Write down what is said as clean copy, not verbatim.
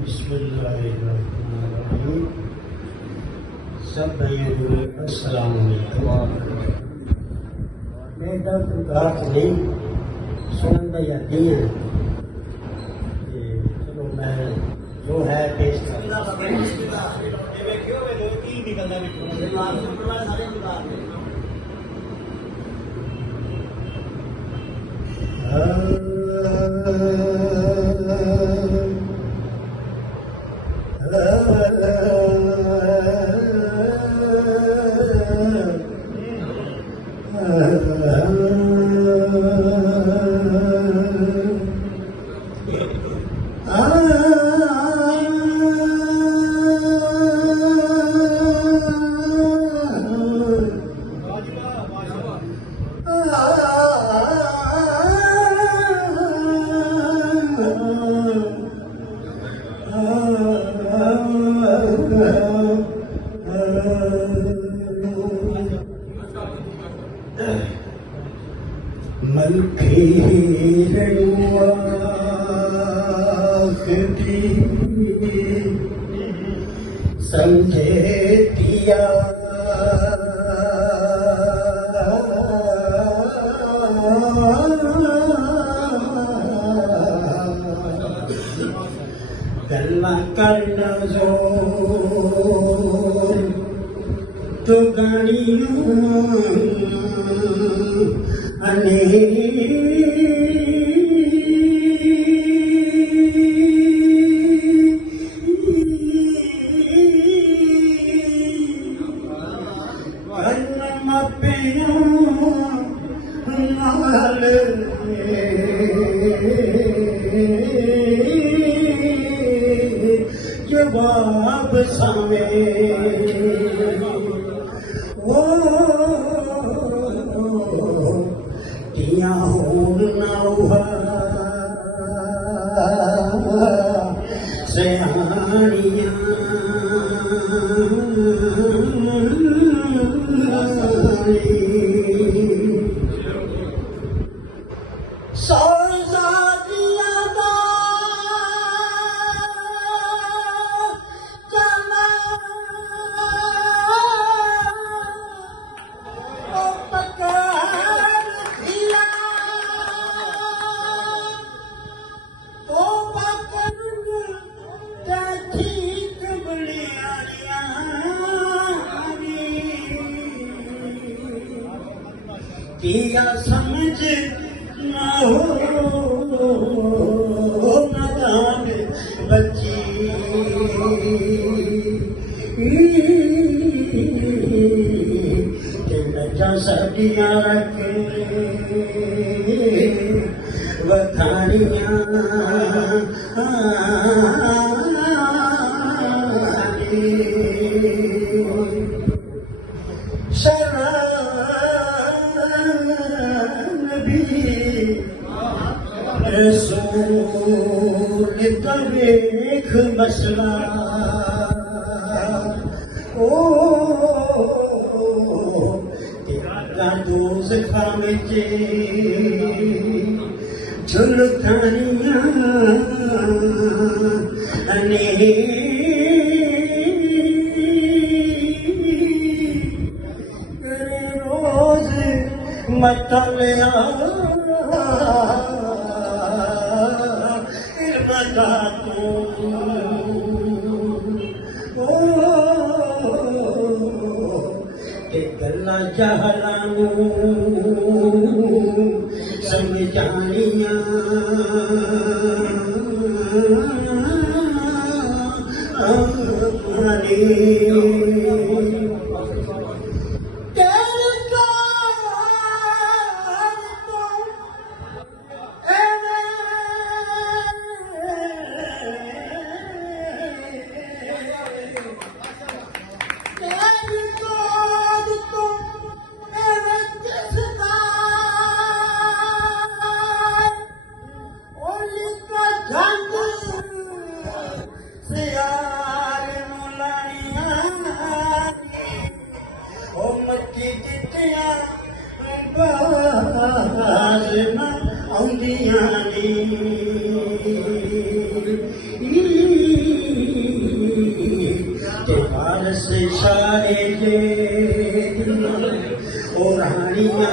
बिस्मिल्लाहिर्रहमानिर्रहीम। सब भाइयों अस्सलाम वालेकुम। मैं डॉक्टर बात नहीं सुनना जाती हैं। चलो मैं जो है पेश कर समझे दिया गल्ला करना जोर तो गाड़ियों जवाब सामे वो दिया हो ना हुआ सयानिया किया समझ ना हो नादान बच्ची बच्चा सदियां रखे वखानियां रसूल का देख मसला ओ तेरा दोज़ख विच झुलकानियां रोज मतलिया गल्ला जहलानू समझानिया आउंदियां नी हार से सारे के ओ रानियां